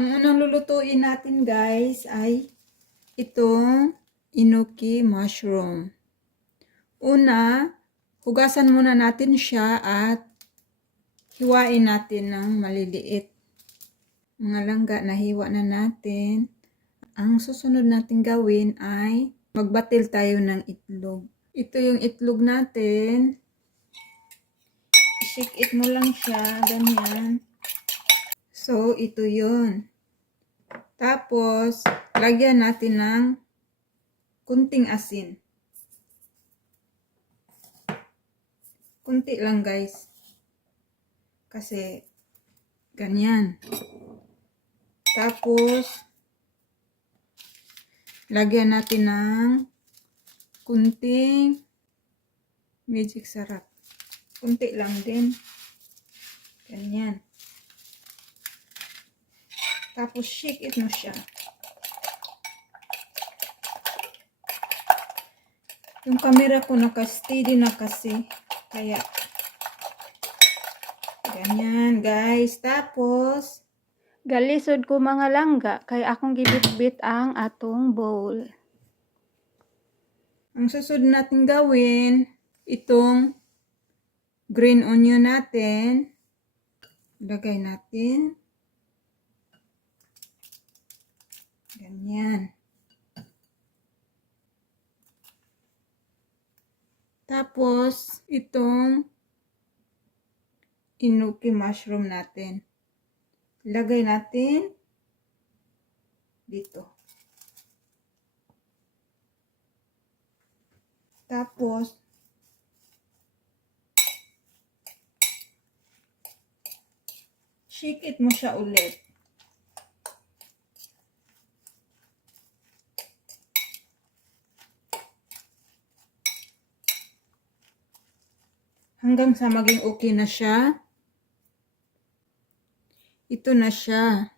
Ang unang lulutuin natin guys ay itong enoki mushroom. Una, hugasan muna natin siya at hiwain natin ng maliliit. Mga langga na hiwa na natin. Ang susunod natin gawin ay magbatil tayo ng itlog. Ito yung itlog natin. I-shake it mo lang siya, ganyan. So, ito yun. Tapos, lagyan natin ng kunting asin. Kunti lang guys. Kasi, ganyan. Tapos, lagyan natin ng kunting magic sarap. Kunti lang din. Ganyan. Tapos, shake it mo siya. Yung camera ko naka-steady na kasi. Kaya, ganyan guys. Tapos, Galisod ko mga langga kay akong gibitbit ang atong bowl. ang susunod natin gawin, itong green onion natin. Lagay natin. Ganyan. Tapos, itong enoki mushroom natin. Lagay natin dito. Tapos, shake it mo siya ulit. Hanggang sa maging okay na siya. Ito na siya.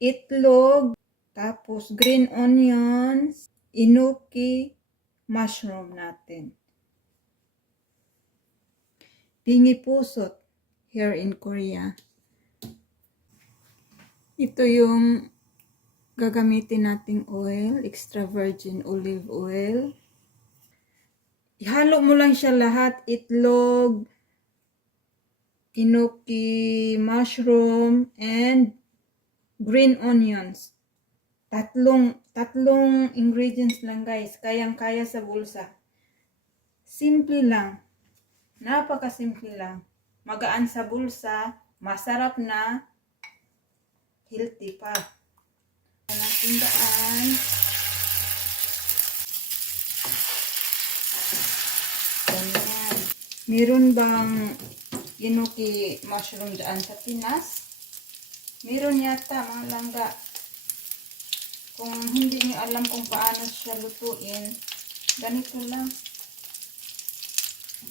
Itlog, tapos green onions, enoki mushroom natin. Pingi pusot here in Korea. Ito yung gagamitin nating oil, extra virgin olive oil. Ihalo mo lang siya lahat, itlog, enoki mushroom, and green onions. Tatlong ingredients lang guys, kayang-kaya sa bulsa. Simple lang. Napaka-simple lang. Magaan sa bulsa, masarap na, healthy pa. Natin daan. Ganyan. Meron bang enoki mushroom daan sa Pinas? Meron yata mga langga. Kung hindi niyo alam kung paano siya lutuin, ganito lang.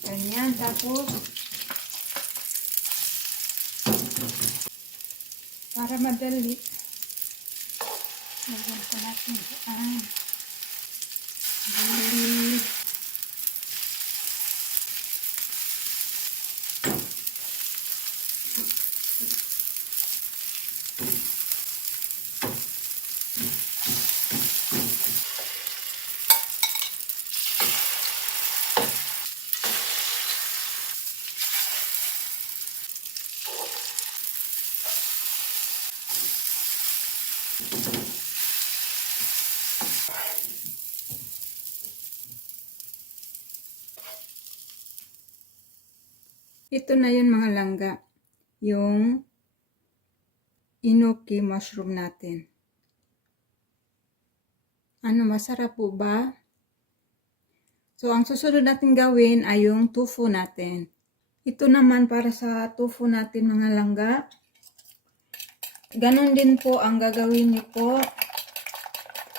Ganyan. Tapos, para madali, lagyan ko natin daan. Dali. Ito na yun mga langga. Yung enoki mushroom natin. Ano, masarap po ba? So, ang susunod natin gawin ay yung tofu natin. Ito naman para sa tofu natin mga langga. Ganon din po ang gagawin niyo po.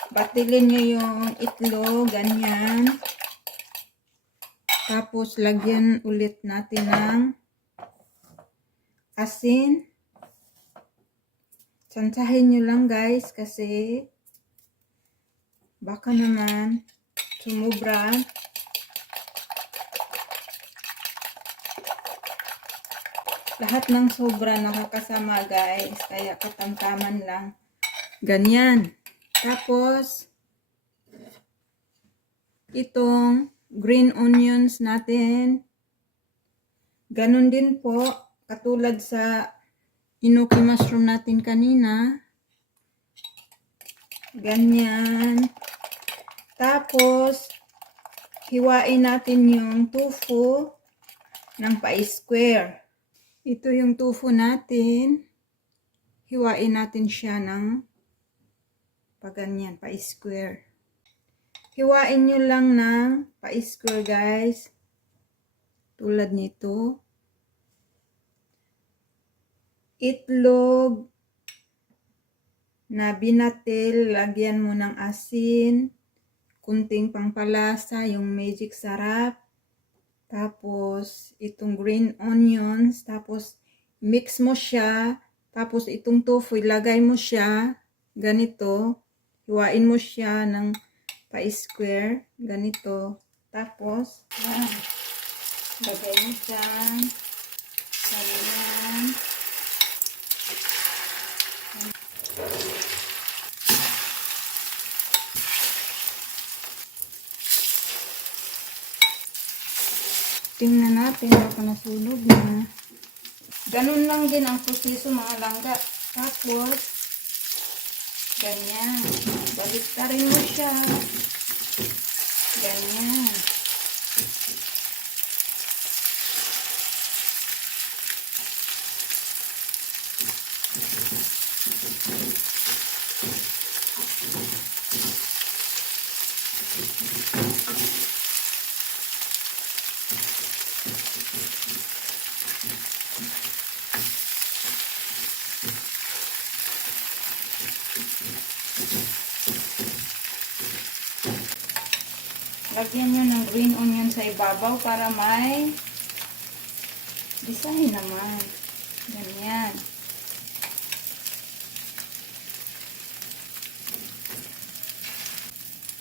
Batilin niyo yung itlog, ganyan. Tapos, lagyan ulit natin ng asin. Sansahin nyo lang guys kasi baka naman sumubra. Lahat ng sobra nakakasama guys. Kaya katamtaman lang. Ganyan. Tapos, itong green onions natin. Ganun din po. Katulad sa enoki mushroom natin kanina. Ganyan. Tapos, hiwain natin yung tofu ng pa-square. Ito yung tofu natin. Hiwain natin siya ng paganyan, pa-square. Hiwain nyo lang ng pa-square guys. Tulad nito. Itlog na binatil, lagyan mo ng asin, kunting pangpalasa, yung magic sarap. Tapos, itong green onions. Tapos, mix mo siya. Tapos, itong tofu, ilagay mo siya. Ganito. Hiwain mo siya ng pa-square. Ganito. Tapos, yan. Lagay mo dyan. Ganyan. Tingnan natin baka nasunog na. Ganun lang din ang proseso mga langga. Tapos, ganyan. Baliktarin mo siya. Ganyan. Lagyan nyo ng green onion sa ibabaw para may design naman. Ganyan.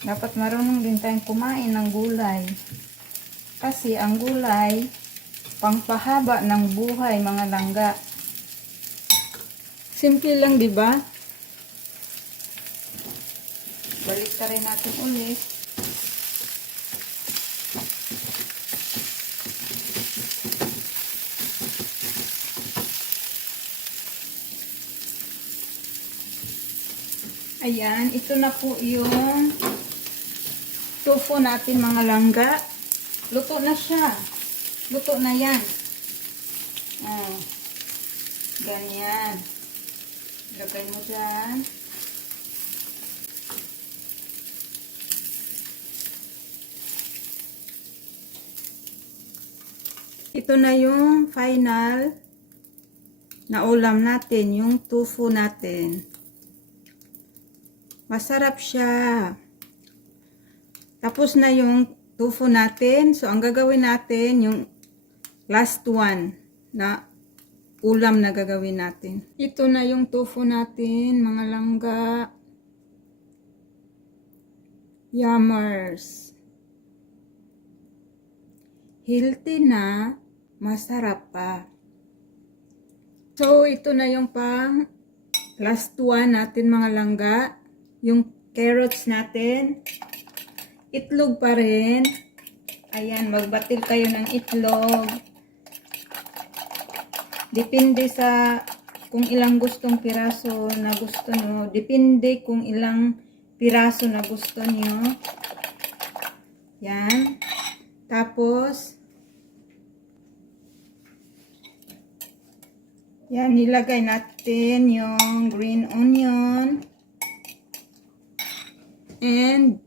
Dapat marunong din tayong kumain ng gulay. Kasi ang gulay, pangpahaba ng buhay mga langga. Simple lang, di ba? Balik ka rin natin ulit. Ayan, ito na po yung tofu natin mga langga. Luto na siya. Luto na yan. Oh, ganyan. Lagay mo dyan. Ito na yung final na ulam natin, yung tofu natin. Masarap siya. Tapos na yung tofu natin. So, ang gagawin natin, yung last one na ulam na gagawin natin. Ito na yung tofu natin, mga langga. Yummers. Healthy na, masarap pa. So, ito na yung pang last one natin mga langga. Yung carrots natin. Itlog pa rin. Ayan, magbatil kayo ng itlog. Depende sa kung ilang gustong piraso na gusto nyo. Depende kung ilang piraso na gusto nyo. Yan. Tapos, yan, nilagay natin yung green onion. And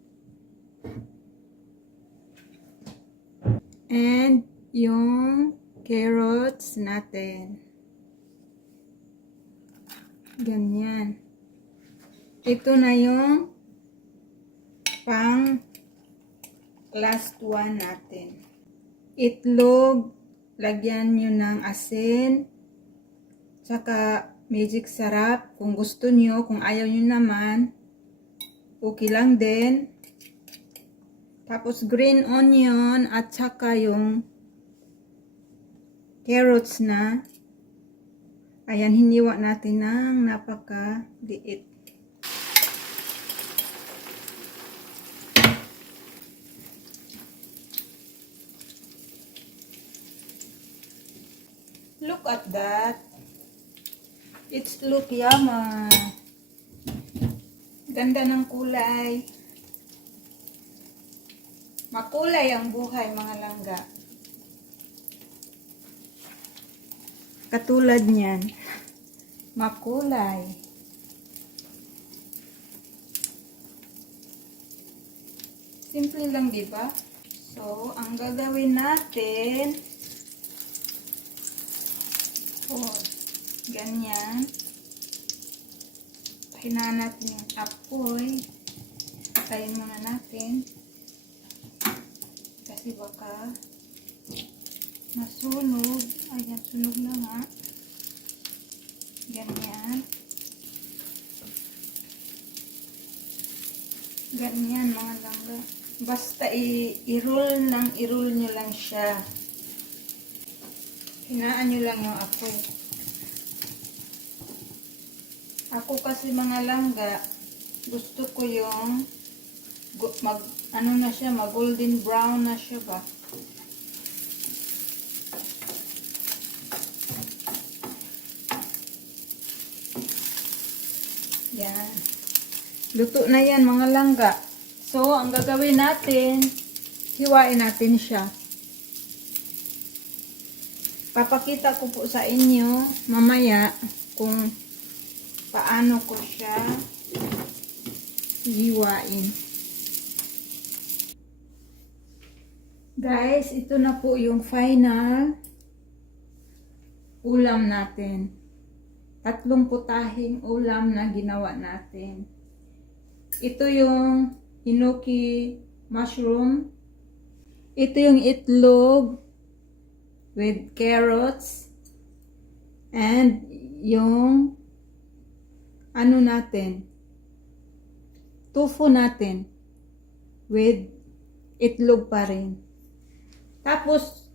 yung carrots natin. Ganyan. Ito na yung pang last one natin. Itlog, lagyan nyo ng asin, tsaka magic sarap. Kung gusto nyo, kung ayaw nyo naman, okay lang din. Tapos green onion at saka yung carrots na Ayan, hiniwa natin ng napaka-liit. Look at that. It's look yummy. Ganda ng kulay. Makulay ang buhay, mga langga. Katulad niyan. Makulay. Simple lang, di ba? So, ang gagawin natin, ganyan. Hinaan natin yung apoy. Patayin muna natin. Kasi baka masunog. Ayan, sunog na nga. Ganyan. Ganyan, mga langga. Basta i-roll nyo lang siya. Hinaan nyo lang yung apoy. Ako kasi, mga langga, gusto ko yung mag-golden brown na siya ba? Yan. Luto na yan, mga langga. So, ang gagawin natin, hiwain natin siya. Papakita ko po sa inyo mamaya kung paano ko siya hiwain. Guys, ito na po yung final ulam natin. 3 putahing ulam na ginawa natin. Ito yung enoki mushroom. Ito yung itlog with carrots. And yung tofu natin with itlog pa rin. Tapos,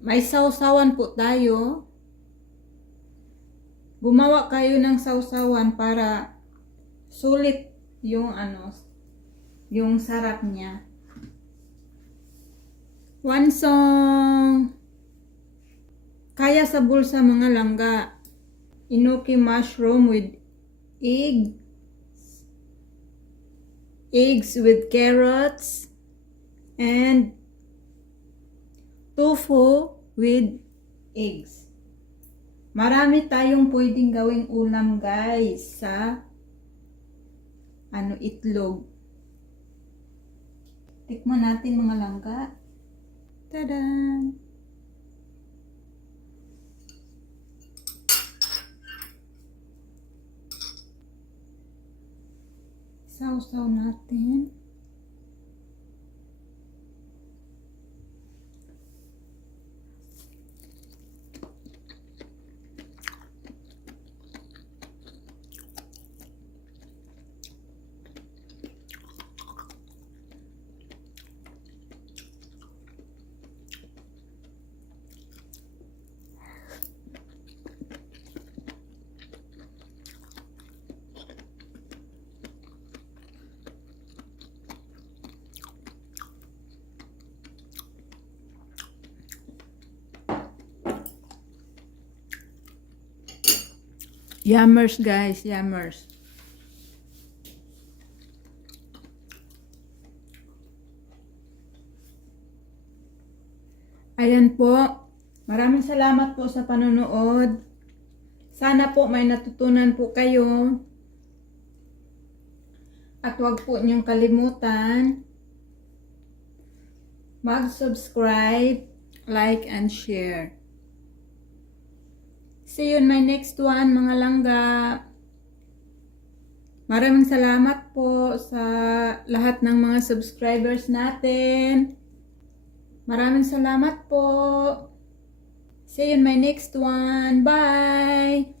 may sausawan po tayo. Gumawa kayo ng sausawan para sulit yung yung sarap niya. One song. Kaya sa bulsa, mga langga. Enoki mushroom with eggs with carrots, and tofu with eggs. Marami tayong pwedeng gawing ulam, guys, sa itlog. Tikman natin, mga langga. Tada! Sausaw natin. Yummers, guys, yummers. Ayan po. Maraming salamat po sa panonood. Sana po may natutunan po kayo. At huwag po niyong kalimutan mag-subscribe, like, and share. See you in my next one, mga langga. Maraming salamat po sa lahat ng mga subscribers natin. Maraming salamat po. See you in my next one. Bye!